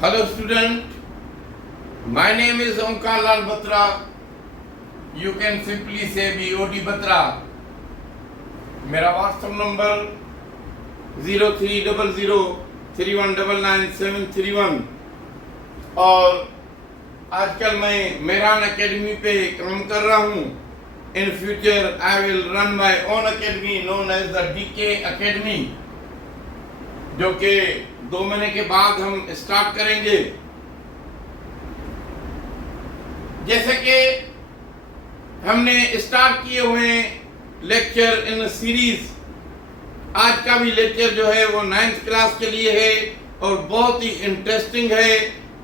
Hello student, my name is Omkar Lal Batra. You can simply say BOD Batra. मेरा WhatsApp number 030031999731 और आजकल मैं Mehran academy पे काम कर रहा हूँ. In future I will run my own academy known as the DK Academy, जो कि 2 महीने के बाद हम स्टार्ट करेंगे. जैसे कि हमने स्टार्ट किए हुए लेक्चर इन सीरीज. आज का भी लेक्चर जो है वो 9th क्लास के लिए है और बहुत ही इंटरेस्टिंग है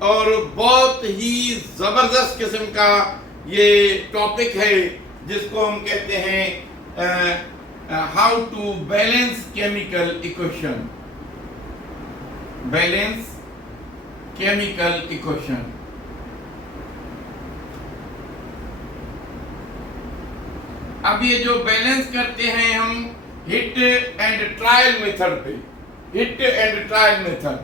और बहुत ही जबरदस्त किस्म का ये टॉपिक है जिसको हम कहते हैं how to balance chemical equation. Balance chemical equation. अब ये जो बैलेंस करते हैं हम हिट एंड ट्रायल मेथड पे. Hit and trial method.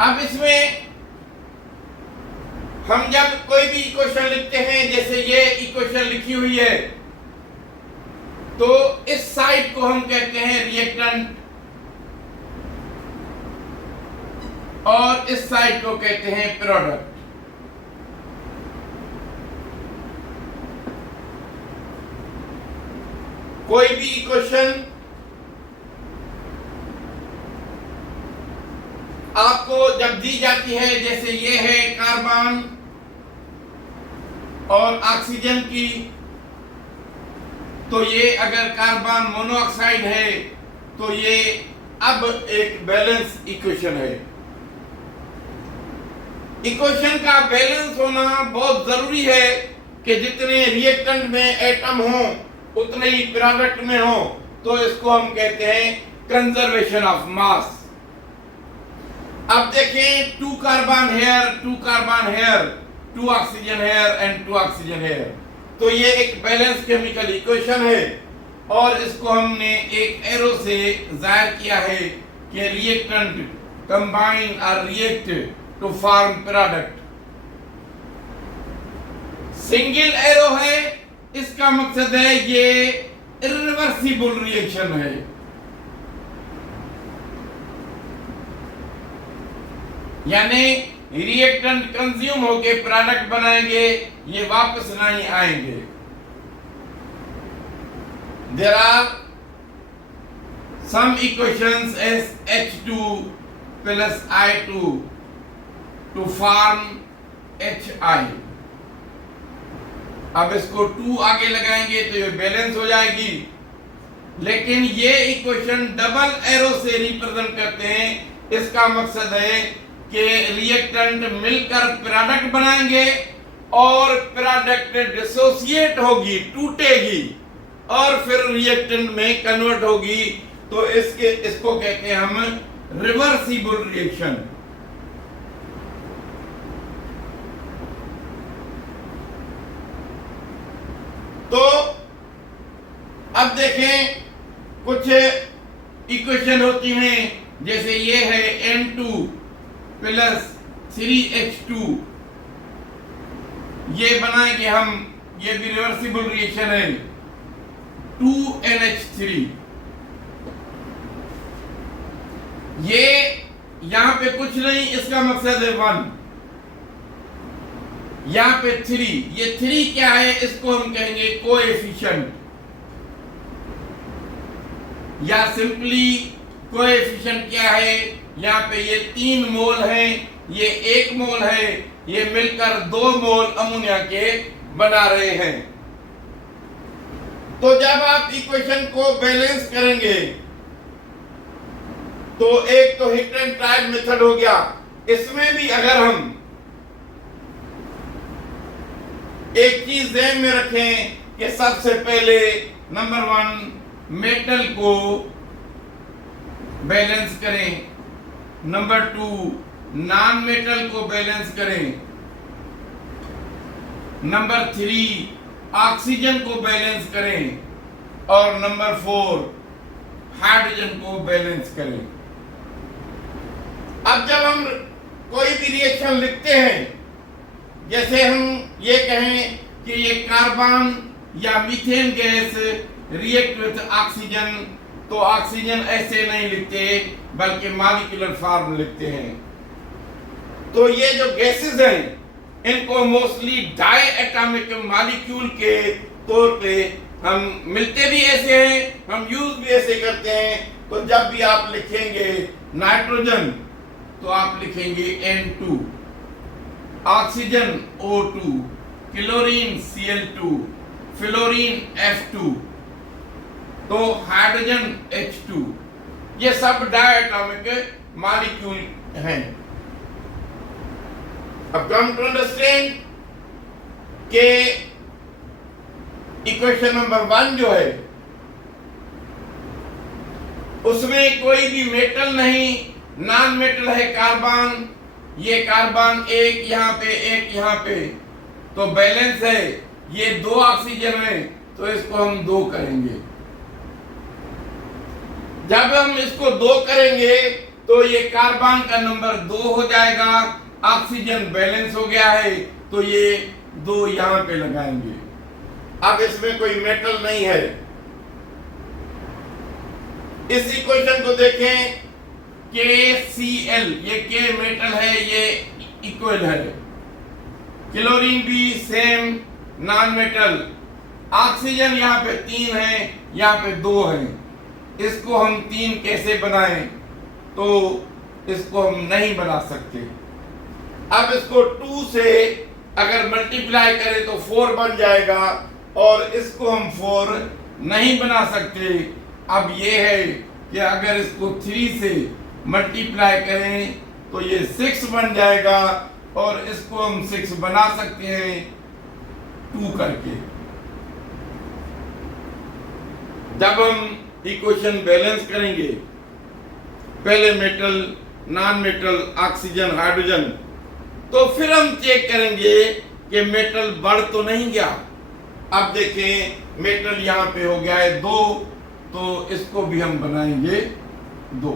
अब इसमें हम जब कोई भी इक्वेशन लिखते हैं, जैसे ये इक्वेशन लिखी हुई है, तो इस साइड को हम कहते हैं रिएक्टेंट और इस साइड को कहते हैं प्रोडक्ट. कोई भी इक्वेशन आपको जब दी जाती है, जैसे ये है कार्बन और ऑक्सीजन की, तो ये अगर कार्बन मोनोऑक्साइड है तो ये अब एक बैलेंस इक्वेशन है. इक्वेशन का बैलेंस होना बहुत जरूरी है कि जितने रिएक्टेंट में एटम हो उतने ही प्रोडक्ट में हो. तो इसको हम कहते हैं कंजर्वेशन ऑफ मास. अब देखें 2 carbon here, 2 carbon here, 2 oxygen here and 2 oxygen here. तो ये एक बैलेंस केमिकल इक्वेशन है और इसको हमने एक एरो से जाहिर किया है कि रिएक्टेंट कंबाइन और react to form product. Single arrow है, इसका मकसद है ये इरिवर्सिबल रिएक्शन है. यानी रिएक्टेंट कंज्यूम होके प्रोडक्ट बनाएंगे, ये वापस नहीं आएंगे. There are some equations as H2 plus I2 to form HI. अब इसको 2 आगे लगाएंगे तो ये बैलेंस हो जाएगी. लेकिन ये इक्वेशन डबल एरो से रिप्रेजेंट करते हैं. इसका मकसद है कि रिएक्टेंट मिलकर प्रोडक्ट बनाएंगे और प्रोडक्ट डिसोसिएट होगी, टूटेगी और फिर रिएक्टेंट में कन्वर्ट होगी. तो इसको कहते हैं हम रिवर्सिबल रिएक्शन. तो अब देखें कुछ इक्वेशन होती हैं, जैसे ये है N2 प्लस 3H2. ये बनाएंगे हम, ये भी रिवर्सिबल रिएक्शन है. 2NH3. ये यहां पे कुछ नहीं, इसका मकसद है 1. यहां पे 3. ये 3 क्या है, इसको हम कहेंगे कोएफिशिएंट या सिंपली कोएफिशिएंट. क्या है, यहाँ पे ये 3 मोल हैं, ये 1 मोल है, ये मिलकर 2 मोल अमोनिया के बना रहे हैं. तो जब आप इक्वेशन को बैलेंस करेंगे तो एक तो हिट एंड ट्रायल मेथड हो गया. इसमें भी अगर हम एक चीज ध्यान में रखें कि सबसे पहले नंबर 1 मेटल को बैलेंस करें, नंबर 2 नॉन मेटल को बैलेंस करें, नंबर 3 ऑक्सीजन को बैलेंस करें और नंबर 4 हाइड्रोजन को बैलेंस करें। अब जब हम कोई भी रिएक्शन लिखते हैं, जैसे हम ये कहें कि ये कार्बन या methane gas react with oxygen, तो ऑक्सीजन ऐसे नहीं लिखते बल्कि मॉलिक्यूलर फॉर्म लिखते हैं। तो ये जो गैसेस हैं इनको मोस्टली डाई एटॉमिक मॉलिक्यूल के तौर पे हम मिलते भी ऐसे हैं, हम यूज भी ऐसे करते हैं। तो जब भी आप लिखेंगे नाइट्रोजन तो आप लिखेंगे N2, oxygen O2, chlorine Cl2, fluorine F2, तो हाइड्रोजन H2। ये सब डायटोमिक मॉलिक्यूल हैं। अब कम टू अंडरस्टैंड के इक्वेशन नंबर 1 जो है उसमें कोई भी मेटल नहीं, नॉन मेटल है कार्बन। ये कार्बन एक यहाँ पे, एक यहाँ पे, तो बैलेंस है। ये 2 ऑक्सीजन है तो इसको हम 2 करेंगे। जब हम इसको 2 करेंगे तो ये कार्बन का नंबर 2 हो जाएगा। ऑक्सीजन बैलेंस हो गया है तो ये 2 यहां पे लगाएंगे। अब इसमें कोई मेटल नहीं है। इस इक्वेशन को देखें, KCl, ये K मेटल है, ये इक्वल है। क्लोरीन भी सेम नॉन मेटल। ऑक्सीजन यहाँ पे 3 है, यहाँ पे 2 है। इसको हम 3 कैसे बनाएं? तो इसको हम नहीं बना सकते। अब इसको 2 से अगर मल्टीप्लाई करें तो 4 बन जाएगा और इसको हम 4 नहीं बना सकते। अब ये है कि अगर इसको 3 से मल्टीप्लाई करें तो ये 6 बन जाएगा और इसको हम 6 बना सकते हैं 2 करके। जब हम इक्वेशन बैलेंस करेंगे, पहले metal, non metal, oxygen, hydrogen, तो फिर हम चेक करेंगे कि मेटल बढ़ तो नहीं गया। अब देखें मेटल यहाँ पे हो गया है 2, तो इसको भी हम बनाएंगे 2।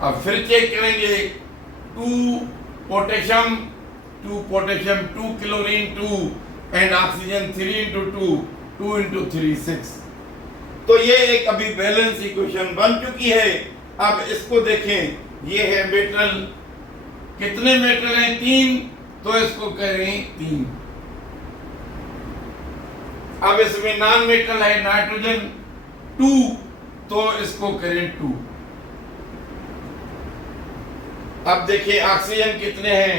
अब फिर चेक करेंगे 2 potassium, 2 chlorine 2 and oxygen 3 into 2, 2 into 3 6। तो ये एक अभी बैलेंस इक्वेशन बन चुकी है। अब इसको देखें, ये है मेटल, कितने मेटल हैं? 3, तो इसको करें 3। अब इसमें नॉन मेटल है नाइट्रोजन 2, तो इसको करें 2। अब देखिए ऑक्सीजन कितने हैं?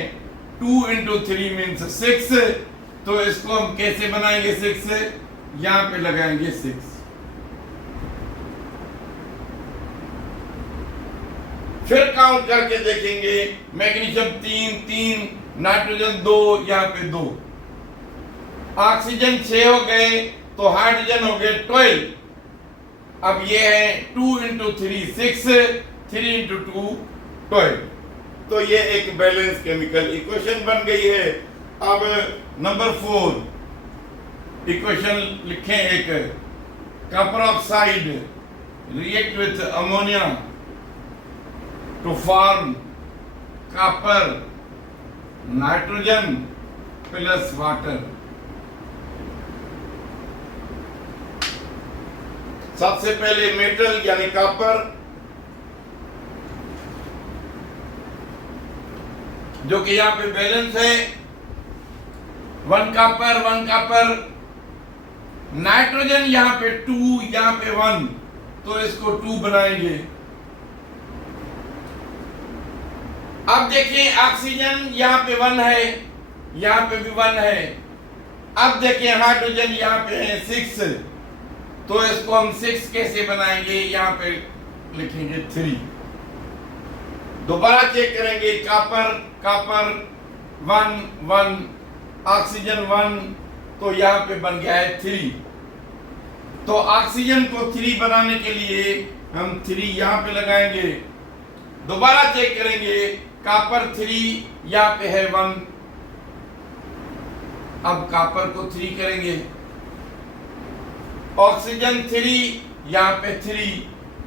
2 into 3 means 6, तो इसको हम कैसे बनाएंगे? 6 यहां पे लगाएंगे 6। फिर काउंट करके देखेंगे, मैग्नीशियम 3, नाइट्रोजन 2, यहाँ पे 2, ऑक्सीजन 6 हो गए, तो हाइड्रोजन हो गए 12। अब ये है 2 into 3 6, 3 into 2 12। तो ये एक बैलेंस केमिकल इक्वेशन बन गई है। अब नंबर 4 इक्वेशन लिखें। एक copper oxide react with ammonia to form copper, nitrogen plus water। सबसे पहले मेटल यानी कॉपर, जो कि यहां पे बैलेंस है, 1 कॉपर। नाइट्रोजन यहां पे 2, यहां पे 1, तो इसको 2 बनाएंगे। अब देखिए ऑक्सीजन यहाँ पे 1 है, यहाँ पे भी 1 है। अब देखिए हाइड्रोजन यहाँ पे है 6, तो इसको हम 6 कैसे बनाएंगे? यहाँ पे लिखेंगे 3। दोबारा चेक करेंगे, कॉपर 1, ऑक्सीजन 1, तो यहाँ पे बन गया है 3। तो ऑक्सीजन को 3 बनाने के लिए हम 3 यहाँ पे लगाएंगे। दोबारा चेक करेंगे, कॉपर 3, यहाँ पे है 1। अब कॉपर को 3 करेंगे, ऑक्सीजन 3, यहाँ पे 3,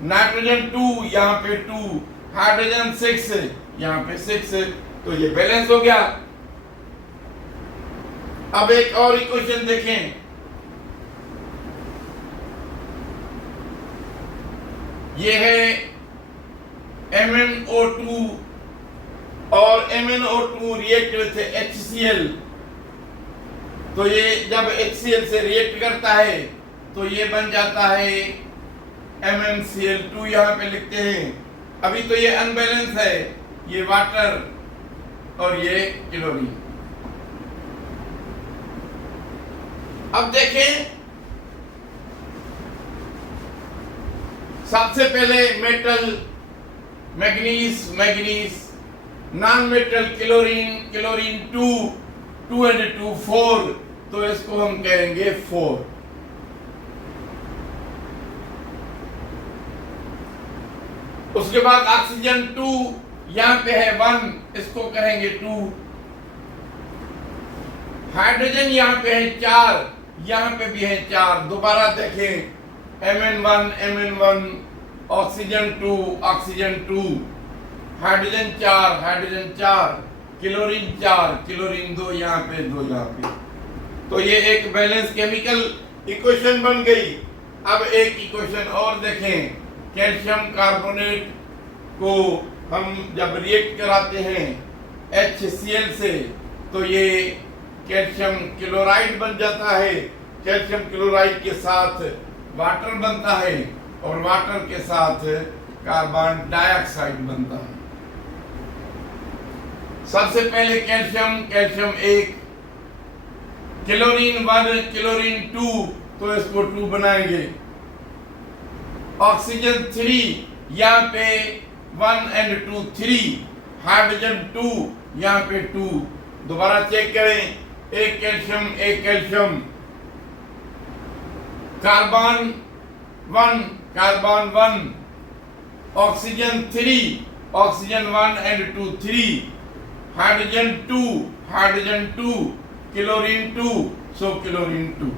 नाइट्रोजन 2, यहाँ पे 2, हाइड्रोजन 6, यहाँ पे 6, तो ये बैलेंस हो गया। अब एक और इक्वेशन देखें, ये है MnO2 और MnO2 रिएक्ट विथ HCl, तो ये जब HCl से रिएक्ट करता है तो ये बन जाता है MnCl2, यहाँ पे लिखते हैं। अभी तो ये अनबैलेंस है, ये वाटर और ये क्लोरीन। अब देखें, सबसे पहले metal manganese, non metal chlorine 2 and 2 4, तो इसको हम कहेंगे 4। उसके बाद ऑक्सीजन 2, यहाँ पे है 1, इसको कहेंगे 2। हाइड्रोजन यहाँ पे है 4, यहाँ पे भी है 4। दोबारा देखें, Mn1, ऑक्सीजन 2, हाइड्रोजन 4, क्लोरीन 2, यहाँ पे 2, यहाँ पे। तो ये एक बैलेंस केमिकल इक्वेशन बन गई। अब एक इक्वेशन और देखें, कैल्शियम कार्बोनेट को हम जब रिएक्ट कराते हैं HCl से, तो ये कैल्शियम क्लोराइड बन जाता है। कैल्शियम क्लोराइड के साथ वाटर बनता है और वाटर के साथ कार्बन डाइऑक्साइड बनता है। सबसे पहले कैल्शियम 1, क्लोरीन 1, क्लोरीन 2, तो इसको 2 बनाएंगे। ऑक्सीजन 3, यहाँ पे 1 and 2 3, हाइड्रोजन 2, यहाँ पे 2। दोबारा चेक करें, एक calcium, carbon 1, oxygen 1 and 2 3, hydrogen 2, chlorine 2, so chlorine 2।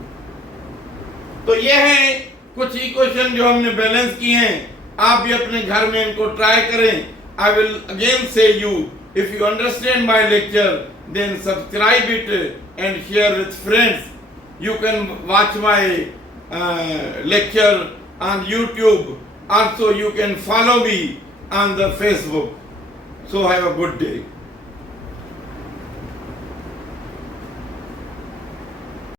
तो ये है कुछ इक्वेशन जो हमने बैलेंस किए हैं। आप भी अपने घर में इनको ट्राई करें। आई विल अगेन से you, if you understand my lecture, then subscribe it and share with friends. You can watch my lecture on YouTube. Also, you can follow me on the Facebook. So have a good day.